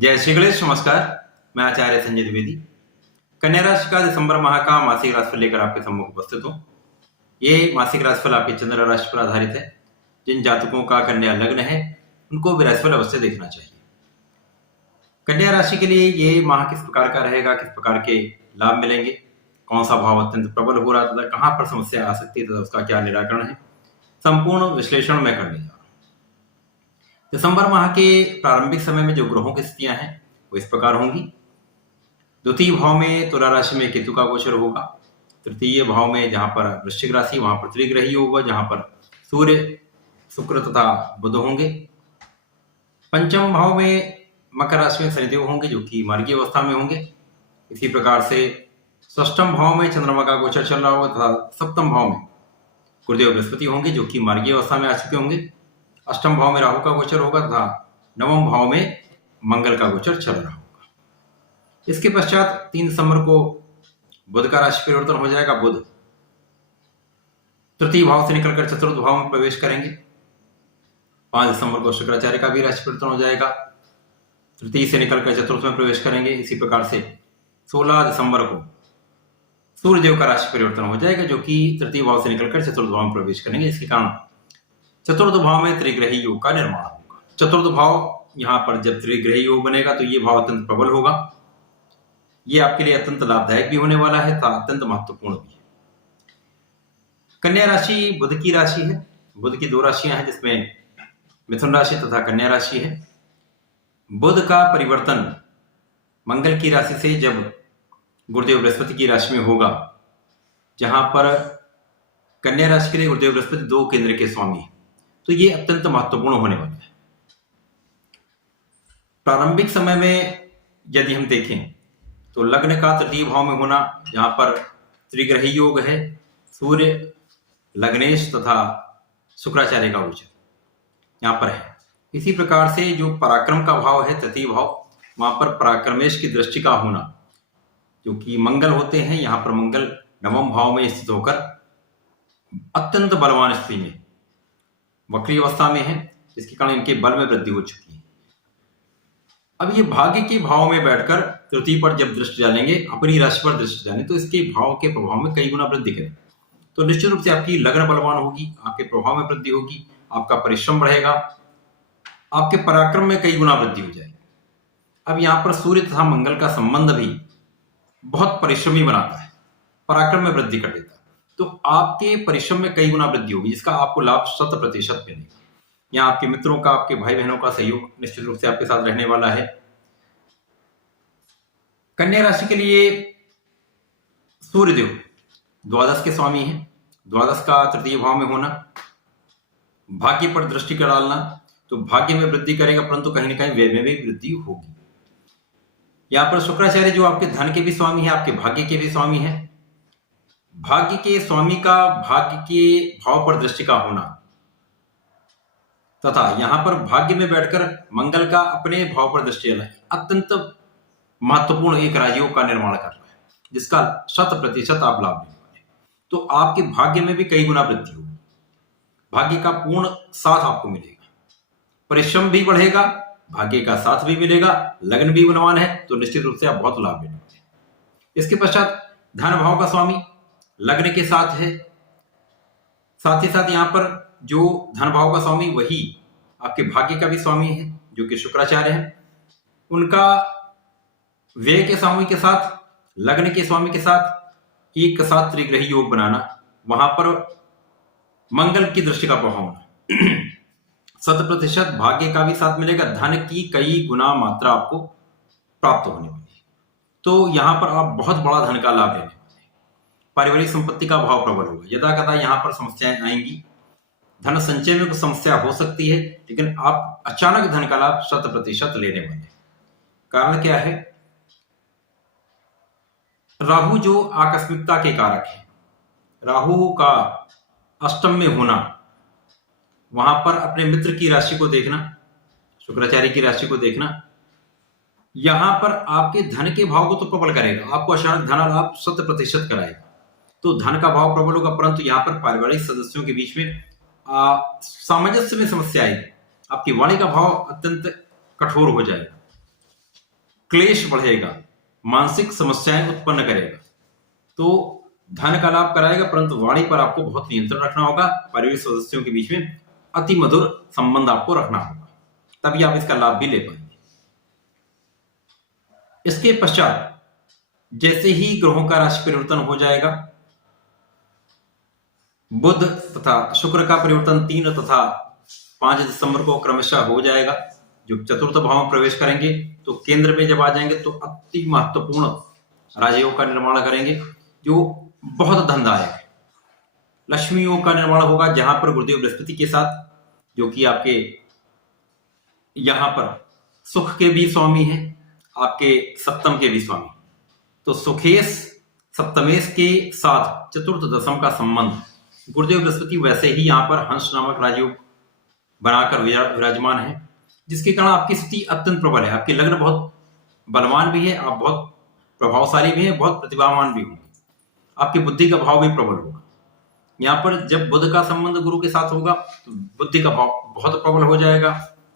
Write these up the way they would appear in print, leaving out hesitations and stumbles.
जय श्री गणेश। नमस्कार, मैं आचार्य संजय द्विवेदी कन्या राशि का दिसंबर माह का मासिक राशिफल लेकर आपके सम्मुख उपस्थित हूँ। ये मासिक राशिफल आपकी चंद्र राशि पर आधारित है। जिन जातकों का कन्या लग्न है उनको भी राशिफल अवश्य देखना चाहिए। कन्या राशि के लिए ये माह किस प्रकार का रहेगा, किस प्रकार के लाभ मिलेंगे, कौन सा भाव अत्यंत प्रबल हो रहा तथा कहाँ पर समस्या आ सकती है तथा उसका क्या निराकरण है, संपूर्ण विश्लेषण मैं करने जा रहा हूँ। दिसंबर माह के प्रारंभिक समय में जो ग्रहों की स्थितियां हैं वो इस प्रकार होंगी। द्वितीय भाव में तुला राशि में केतु का गोचर होगा। तृतीय भाव में जहां पर वृश्चिक राशि वहां पर त्रिग्रही होगा, जहां पर सूर्य शुक्र तथा बुध होंगे। पंचम भाव में मकर राशि में शनिदेव होंगे जो कि मार्गीय अवस्था में होंगे। इसी प्रकार से षष्ठम भाव में चंद्रमा का गोचर चल रहा होगा तथा सप्तम भाव में गुरुदेव बृहस्पति होंगे जो कि मार्गीय अवस्था में आ चुके होंगे। अष्टम भाव में राहु का गोचर होगा तथा नवम भाव में मंगल का गोचर चल रहा होगा। इसके पश्चात 3 दिसंबर को बुध का राशि परिवर्तन हो जाएगा। बुध तृतीय भाव से निकलकर चतुर्थ भाव में प्रवेश करेंगे। 5 दिसंबर को शुक्राचार्य का भी राशि परिवर्तन हो जाएगा, तृतीय से निकलकर चतुर्थ में प्रवेश करेंगे। इसी प्रकार से 16 दिसंबर को सूर्यदेव का राशि परिवर्तन हो जाएगा जो कि तृतीय भाव से निकलकर चतुर्थ भाव में प्रवेश करेंगे। इसके कारण चतुर्थ भाव में त्रिग्रही योग का निर्माण होगा। चतुर्थ भाव यहाँ पर जब त्रिग्रही योग बनेगा तो ये भाव अत्यंत प्रबल होगा। ये आपके लिए अत्यंत लाभदायक भी होने वाला है तथा अत्यंत महत्वपूर्ण भी है। कन्या राशि बुध की राशि है। बुध की 2 राशियां हैं जिसमें मिथुन राशि तथा कन्या राशि है। बुध का परिवर्तन मंगल की राशि से जब गुरुदेव बृहस्पति की राशि में होगा, जहां पर कन्या राशि के लिए गुरुदेव बृहस्पति 2 केंद्र के स्वामी है, तो ये अत्यंत महत्वपूर्ण होने वाला है। प्रारंभिक समय में यदि हम देखें तो लग्न का तृतीय भाव में होना, जहां पर त्रिग्रही योग है, सूर्य लग्नेश तथा शुक्राचार्य का गोचर यहां पर है। इसी प्रकार से जो पराक्रम का भाव है तृतीय भाव, वहां पर पराक्रमेश की दृष्टि का होना जो कि मंगल होते हैं, यहां पर मंगल नवम भाव में स्थित होकर अत्यंत बलवान स्थिति में वक्री अवस्था में है, जिसके कारण इनके बल में वृद्धि हो चुकी है। अब ये भाग्य के भाव में बैठकर तृतीय पर जब दृष्टि डालेंगे, अपनी राशि पर दृष्टि डालें, तो इसके भाव के प्रभाव में कई गुना वृद्धि करें। तो निश्चित रूप से आपकी लग्न बलवान होगी, आपके प्रभाव में वृद्धि होगी, आपका परिश्रम बढ़ेगा, आपके पराक्रम में कई गुना वृद्धि हो जाएगी। अब यहाँ पर सूर्य तथा मंगल का संबंध भी बहुत परिश्रमी बनाता है, पराक्रम में वृद्धि कर देता है। तो आपके परिश्रम में कई गुना वृद्धि होगी, जिसका आपको लाभ 100% मिलेगा। यहाँ आपके मित्रों का, आपके भाई बहनों का सहयोग निश्चित रूप से आपके साथ रहने वाला है। कन्या राशि के लिए सूर्यदेव द्वादश के स्वामी हैं। द्वादश का तृतीय भाव में होना, भाग्य पर दृष्टि कर डालना, तो भाग्य में वृद्धि करेगा, परंतु कहीं ना कहीं व्यय में भी वृद्धि होगी। यहाँ पर शुक्राचार्य जो आपके धन के भी स्वामी है, आपके भाग्य के भी स्वामी है। भाग्य के स्वामी का भाग्य के भाव पर दृष्टि का होना तथा यहां पर भाग्य में बैठकर मंगल का अपने भाव पर दृष्टि डालना अत्यंत महत्वपूर्ण एक राजयोग का निर्माण कर रहा है, जिसका 100% आप लाभ लेने वाले। तो आपके भाग्य में भी कई गुना वृद्धि होगी, भाग्य का पूर्ण साथ आपको मिलेगा, परिश्रम भी बढ़ेगा, भाग्य का साथ भी मिलेगा, लग्न भी बलवान है, तो निश्चित रूप से आप बहुत लाभ लेने वाले। इसके पश्चात धन भाव का स्वामी लग्न के साथ है, साथ ही साथ यहाँ पर जो धन भाव का स्वामी वही आपके भाग्य का भी स्वामी है जो कि शुक्राचार्य है। उनका व्यय के स्वामी के साथ, लग्न के स्वामी के साथ एक साथ त्रिग्रही योग बनाना, वहां पर मंगल की दृष्टि का प्रभाव होना 100% भाग्य का भी साथ मिलेगा, धन की कई गुना मात्रा आपको प्राप्त होने वाली है। तो यहां पर आप बहुत बड़ा धन का लाभ लेने वाले। पारिवारिक संपत्ति का भाव प्रबल होगा। यदा कदा यहाँ पर समस्याएं आएंगी, धन संचय में कुछ समस्या हो सकती है, लेकिन आप अचानक धन का लाभ 100% लेने वाले। कारण क्या है? राहु जो आकस्मिकता के कारक है, राहु का अष्टम में होना, वहां पर अपने मित्र की राशि को देखना, शुक्राचार्य की राशि को देखना, यहां पर आपके धन के भाव को तो प्रबल करेगा, आपको अचानक धन लाभ 100% कराएगा। तो धन का भाव प्रबल होगा, परंतु यहाँ पर पारिवारिक सदस्यों के बीच में सामंजस्य में समस्या आएगी। आपकी वाणी का भाव अत्यंत कठोर हो जाएगा। क्लेश बढ़ेगा, मानसिक समस्याएं उत्पन्न करेगा। तो धन का लाभ कराएगा, परंतु वाणी पर आपको बहुत नियंत्रण रखना होगा। परिवार सदस्यों के बीच में अति मधुर संबंध आपको रखना होगा, तभी आप इसका लाभ भी ले पाएंगे। इसके पश्चात जैसे ही ग्रहों का राशि परिवर्तन हो जाएगा, बुध तथा शुक्र का परिवर्तन 3 तथा 5 दिसंबर को क्रमशः हो जाएगा, जो चतुर्थ भाव में प्रवेश करेंगे। तो केंद्र में जब आ जाएंगे तो अति महत्वपूर्ण राजयोग का निर्माण करेंगे, जो बहुत धनदायक है। लक्ष्मी योग का निर्माण होगा, जहां पर गुरुदेव बृहस्पति के साथ, जो कि आपके यहां पर सुख के भी स्वामी हैं, आपके सप्तम के भी स्वामी। तो सुखेश सप्तमेश के साथ चतुर्थ दशम का संबंध, गुरुदेव बृहस्पति वैसे ही यहां पर हंस नामक राजयोग बनाकर विराजमान है, जिसके कारण आपकी स्थिति अत्यंत प्रबल है। आपके लग्न बहुत बलवान भी है, आप बहुत प्रभावशाली भी है, बहुत प्रतिभावान भी होंगे। आपकी बुद्धि का भाव भी प्रबल होगा। यहाँ पर जब बुध का संबंध गुरु के साथ होगा तो बुद्धि का भाव बहुत प्रबल हो जाएगा।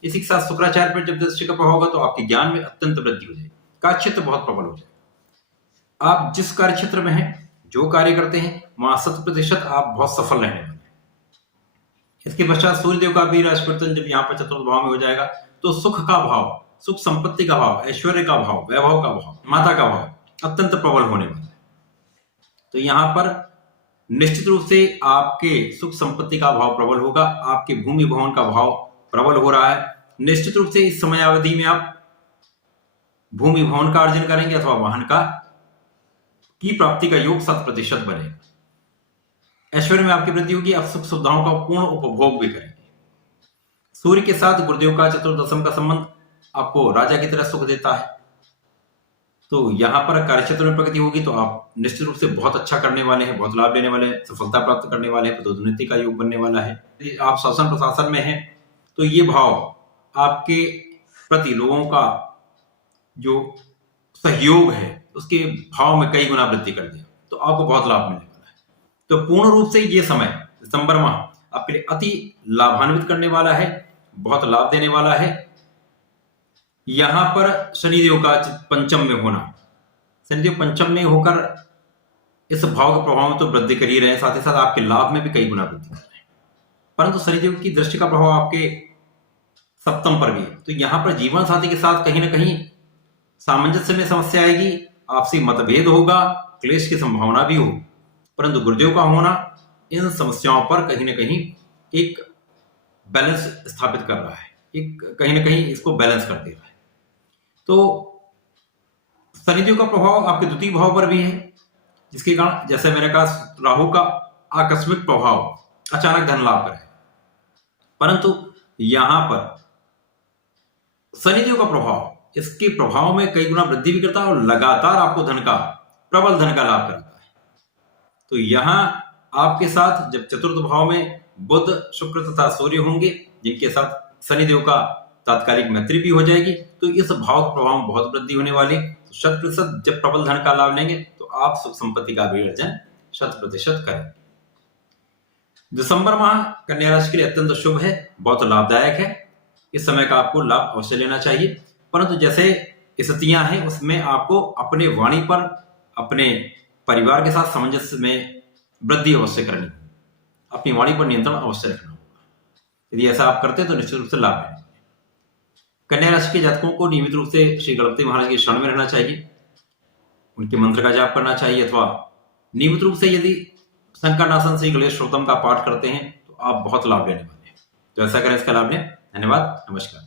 इसी के साथ शुक्राचार्य पर जब दृष्टि का प्रभाव होगा तो आपके ज्ञान में अत्यंत वृद्धि हो जाएगी, कार्य क्षेत्र बहुत प्रबल हो जाएगा। आप जिस कार्य क्षेत्र में हैं, जो कार्य करते हैं, वहां 100% आप बहुत सफल रहने वाले हैं। इसके पश्चात सूर्यदेव का भी राशि परिवर्तन जब यहाँ पर चतुर्थ भाव में हो जाएगा तो सुख का भाव, सुख संपत्ति का भाव, ऐश्वर्य का भाव, वैभव का भाव, माता का भाव अत्यंत प्रबल होने वाला है। तो यहाँ पर निश्चित रूप से आपके सुख संपत्ति का भाव प्रबल होगा, आपके भूमि भवन का भाव प्रबल हो रहा है। निश्चित रूप से इस समयावधि में आप भूमि भवन का अर्जन करेंगे अथवा वाहन का की प्राप्ति का योग 100% बनेगा। ऐश्वर्य में आपकी वृद्धि होगी, आप सुख सुविधाओं का पूर्ण उपभोग भी करेंगे। सूर्य के साथ गुरुदेव का चतुर्दशम का संबंध आपको राजा की तरह सुख देता है। तो यहाँ पर कार्यक्षेत्र में प्रगति होगी तो आप निश्चित रूप से बहुत अच्छा करने वाले हैं, बहुत लाभ लेने वाले हैं, सफलता प्राप्त करने वाले हैं, पदोन्नति का योग बनने वाला है। आप शासन प्रशासन में हैं तो ये भाव आपके प्रति लोगों का जो सहयोग है उसके भाव में कई गुना वृद्धि कर दिया, तो आपको बहुत लाभ मिलने वाला है। तो पूर्ण रूप से ये समय दिसंबर माह आपके लिए अति लाभान्वित करने वाला है, बहुत लाभ देने वाला है। यहां पर शनिदेव का पंचम में होना, शनिदेव पंचम में होकर इस भाव के प्रभाव में तो वृद्धि कर ही रहे हैं, साथ ही साथ आपके लाभ में भी कई गुना वृद्धि कर रहे हैं, परंतु शनिदेव की दृष्टि का प्रभाव आपके सप्तम पर भी है। तो यहां पर जीवन साथी के साथ कहीं ना कहीं सामंजस्य में समस्या आएगी, आपसी मतभेद होगा, क्लेश की संभावना भी होगी, परंतु गुरुदेव का होना इन समस्याओं पर कहीं ना कहीं एक बैलेंस स्थापित कर रहा है, एक कहीं ना कहीं इसको बैलेंस कर दे रहा है। तो शनिदेव का प्रभाव आपके द्वितीय भाव पर भी है, जिसके कारण जैसे मैंने कहा राहु का आकस्मिक प्रभाव अचानक धन लाभ करे, परंतु यहां पर शनिदेव का प्रभाव इसके प्रभाव में कई गुना वृद्धि भी करता है और लगातार आपको धन का प्रबल धन का लाभ करता है। तो यहां आपके साथ जब चतुर्थ भाव में बुध शुक्र तथा सूर्य होंगे, जिनके साथ शनिदेव का तात्कालिक मैत्री भी हो जाएगी, तो इस भाव के प्रभाव में बहुत वृद्धि होने वाली। तो 100% जब प्रबल धन का लाभ लेंगे तो आप सुख संपत्ति का भी अर्जन 100% करें। दिसंबर माह कन्या राशि के लिए अत्यंत शुभ है, बहुत लाभदायक है। इस समय का आपको लाभ अवश्य लेना चाहिए, परंतु जैसे स्थितियां हैं उसमें आपको अपने वाणी पर, अपने परिवार के साथ सामंजस्य में वृद्धि अवश्य करनी है, अपनी वाणी पर नियंत्रण अवश्य रखना होगा। यदि ऐसा आप करते हैं तो निश्चित रूप से लाभ है। कन्या राशि के जातकों को नियमित रूप से श्री गणपति महाराज के शरण में रहना चाहिए, उनके मंत्र का जाप करना चाहिए, अथवा नियमित रूप से यदि संकटनाशन श्री गणेश श्रोतम का पाठ करते हैं तो आप बहुत लाभ लेने वाले हैं। तो ऐसा करें, इसका लाभ लें। धन्यवाद, नमस्कार।